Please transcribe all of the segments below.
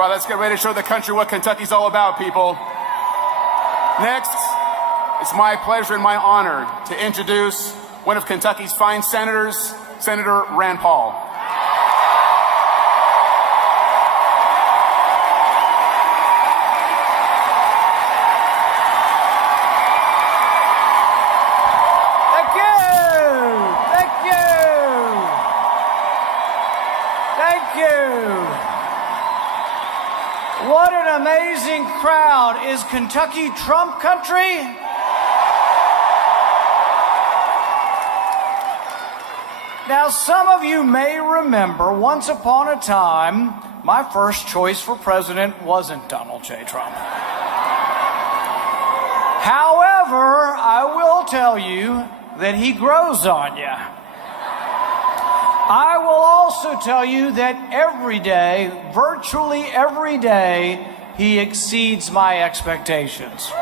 right, let's get ready to show the country what Kentucky's all about, people. Next, it's my pleasure and my honor to introduce one of Kentucky's fine senators, Senator Rand Paul. Thank you. What an amazing crowd. Is Kentucky Trump country? Now, some of you may remember once upon a time, my first choice for president wasn't Donald J. Trump. However, I will tell you that he grows on you. I will also tell you that every day, virtually every day, he exceeds my expectations.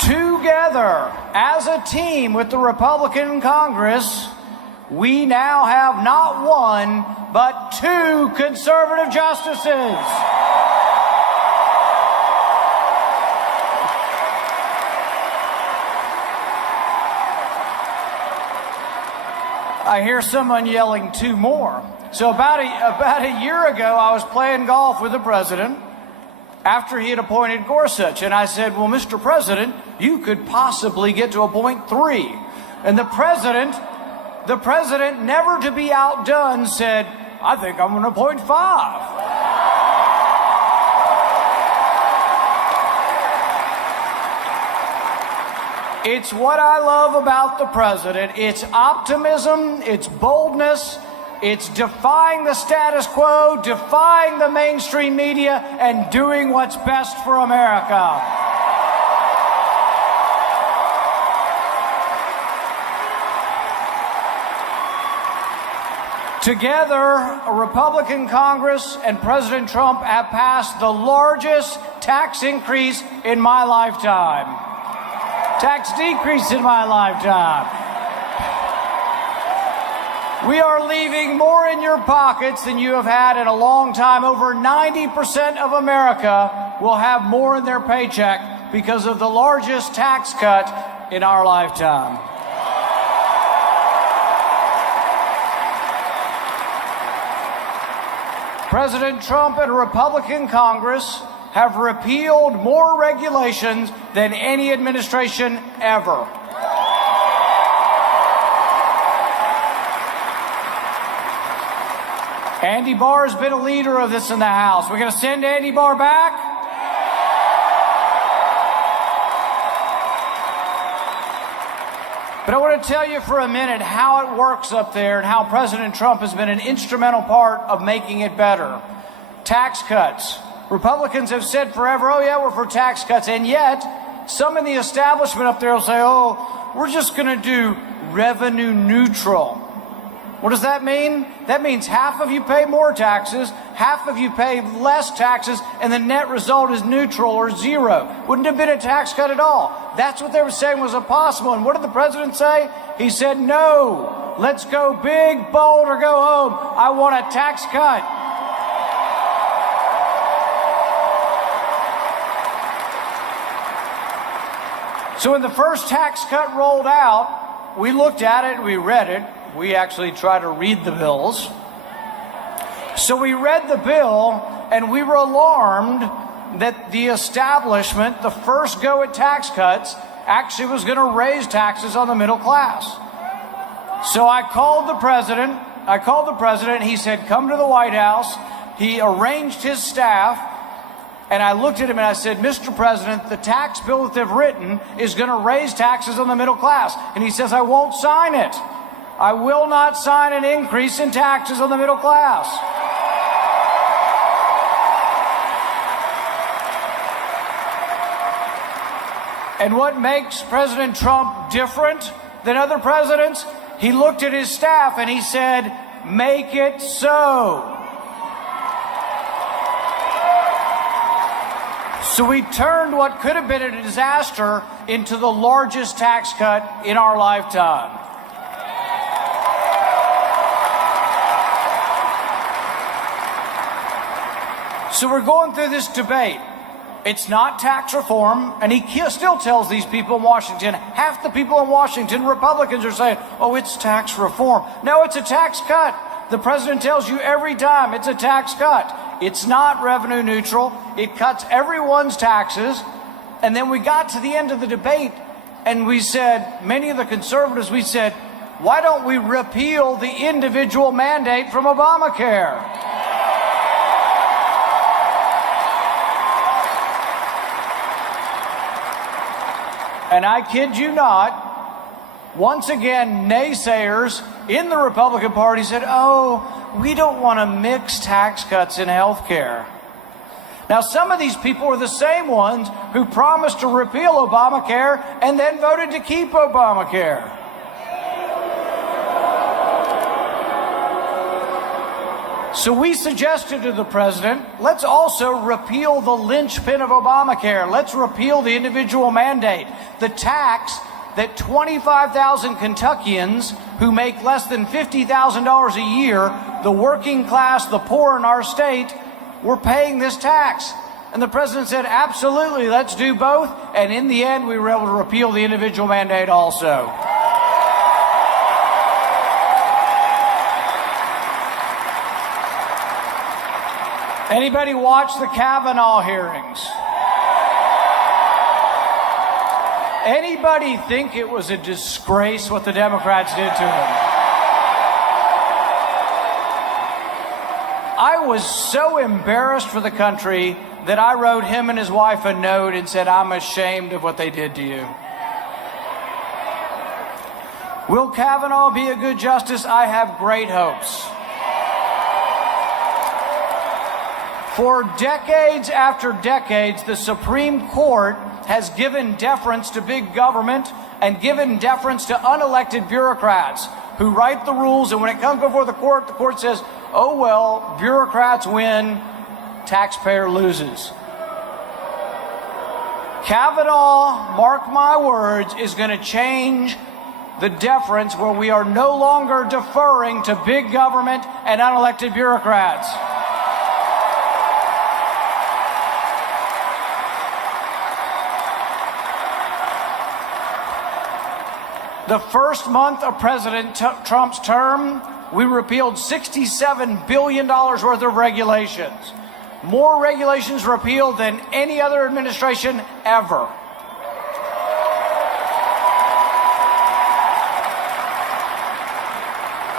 Together, as a team with the Republican Congress, we now have not one, but two conservative justices. I hear someone yelling two more. So about a year ago, I was playing golf with the president after he had appointed Gorsuch. And I said, well, Mr. President, you could possibly get to appoint three. And the president, never to be outdone, said, I think I'm going to appoint five. It's what I love about the president. It's optimism, it's boldness, it's defying the status quo, defying the mainstream media, and doing what's best for America. Together, a Republican Congress and President Trump have passed the largest tax increase in my lifetime. Tax decrease in my lifetime. We are leaving more in your pockets than you have had in a long time. Over 90% of America will have more in their paycheck because of the largest tax cut in our lifetime. President Trump and a Republican Congress have repealed more regulations than any administration ever. Andy Barr has been a leader of this in the House. We're going to send Andy Barr back. But I want to tell you for a minute how it works up there and how President Trump has been an instrumental part of making it better. Tax cuts. Republicans have said forever, oh yeah, we're for tax cuts. And yet, some in the establishment up there will say, oh, we're just going to do revenue neutral. What does that mean? That means half of you pay more taxes, half of you pay less taxes, and the net result is neutral or zero. Wouldn't have been a tax cut at all. That's what they were saying was impossible. And what did the president say? He said, no, let's go big, bold, or go home. I want a tax cut. So when the first tax cut rolled out, we looked at it, we read it. We actually try to read the bills. So we read the bill, and we were alarmed that the establishment, the first go at tax cuts, actually was going to raise taxes on the middle class. So I called the president. He said, come to the White House. He arranged his staff. And I looked at him and I said, Mr. President, the tax bill that they've written is going to raise taxes on the middle class. And he says, I won't sign it. I will not sign an increase in taxes on the middle class. And what makes President Trump different than other presidents? He looked at his staff and he said, make it so. So we turned what could have been a disaster into the largest tax cut in our lifetime. So we're going through this debate. It's not tax reform, and he still tells these people in Washington, half the people in Washington, Republicans, are saying, oh, it's tax reform. No, it's a tax cut. The president tells you every time it's a tax cut. It's not revenue neutral. It cuts everyone's taxes. And then we got to the end of the debate, and we said, many of the conservatives, we said, why don't we repeal the individual mandate from Obamacare? And I kid you not, once again, naysayers in the Republican Party said, oh, we don't want to mix tax cuts in health care. Now, some of these people were the same ones who promised to repeal Obamacare and then voted to keep Obamacare. So we suggested to the president, let's also repeal the linchpin of Obamacare. Let's repeal the individual mandate, the tax that 25,000 Kentuckians who make less than $50,000 a year, the working class, the poor in our state, were paying this tax. And the president said, absolutely, let's do both. And in the end, we were able to repeal the individual mandate also. Anybody watch the Kavanaugh hearings? Anybody think it was a disgrace what the Democrats did to him? I was so embarrassed for the country that I wrote him and his wife a note and said, I'm ashamed of what they did to you. Will Kavanaugh be a good justice? I have great hopes. For decades after decades, the Supreme Court has given deference to big government and given deference to unelected bureaucrats who write the rules, and when it comes before the court says, oh, well, bureaucrats win, taxpayer loses. Kavanaugh, mark my words, is going to change the deference where we are no longer deferring to big government and unelected bureaucrats. The first month of President Trump's term, we repealed $67 billion worth of regulations. More regulations repealed than any other administration ever.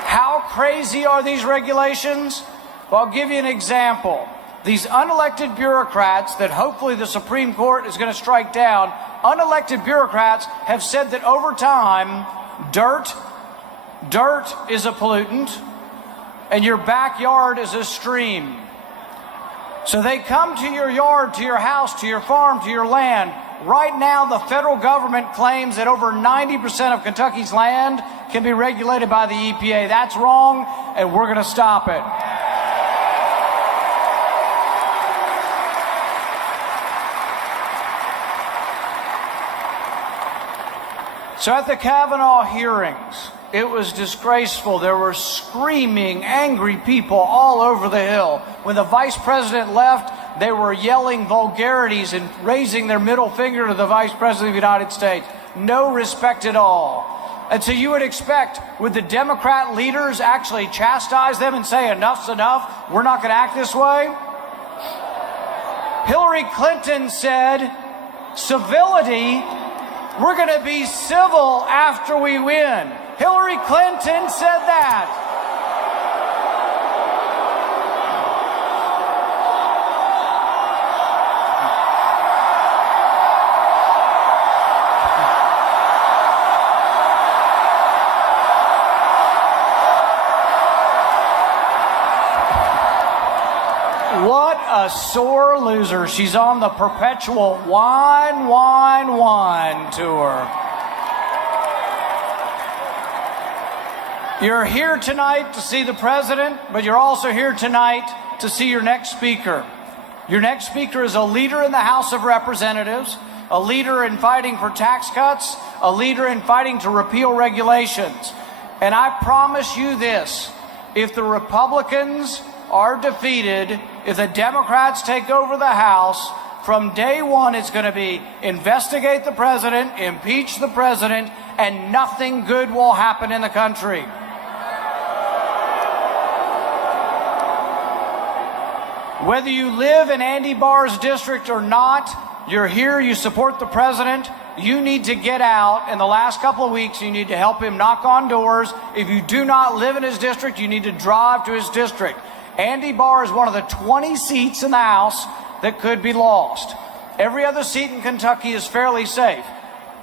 How crazy are these regulations? Well, I'll give you an example. These unelected bureaucrats that hopefully the Supreme Court is going to strike down, unelected bureaucrats have said that over time, dirt is a pollutant, and your backyard is a stream. So they come to your yard, to your house, to your farm, to your land. Right now, the federal government claims that over 90% of Kentucky's land can be regulated by the EPA. That's wrong, and we're going to stop it. So at the Kavanaugh hearings, it was disgraceful. There were screaming, angry people all over the Hill. When the vice president left, they were yelling vulgarities and raising their middle finger to the vice president of the United States. No respect at all. And so you would expect, would the Democrat leaders actually chastise them and say, enough's enough, we're not going to act this way? Hillary Clinton said, civility, we're going to be civil after we win. Hillary Clinton said that. What a sore loser. She's on the perpetual whine, whine, whine tour. You're here tonight to see the president, but you're also here tonight to see your next speaker. Your next speaker is a leader in the House of Representatives, a leader in fighting for tax cuts, a leader in fighting to repeal regulations. And I promise you this, if the Republicans are defeated if the Democrats take over the House, from day one it's going to be investigate the president, impeach the president, and nothing good will happen in the country. Whether you live in Andy Barr's district or not, you're here, you support the president, you need to get out. In the last couple of weeks, you need to help him knock on doors. If you do not live in his district, you need to drive to his district. Andy Barr is one of the 20 seats in the House that could be lost. Every other seat in Kentucky is fairly safe.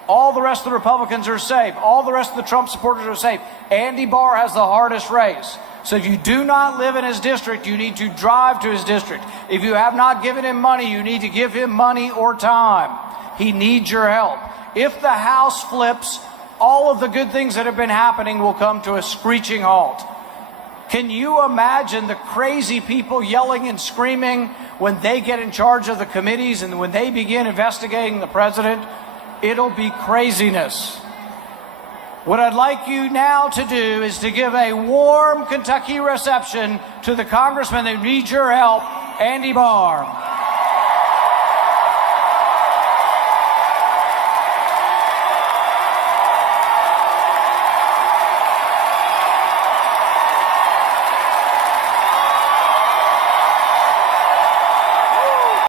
All the rest of the Republicans are safe. All the rest of the Trump supporters are safe. Andy Barr has the hardest race. So if you do not live in his district, you need to drive to his district. If you have not given him money, you need to give him money or time. He needs your help. If the House flips, all of the good things that have been happening will come to a screeching halt. Can you imagine the crazy people yelling and screaming when they get in charge of the committees and when they begin investigating the president? It'll be craziness. What I'd like you now to do is to give a warm Kentucky reception to the congressman that needs your help, Andy Barr.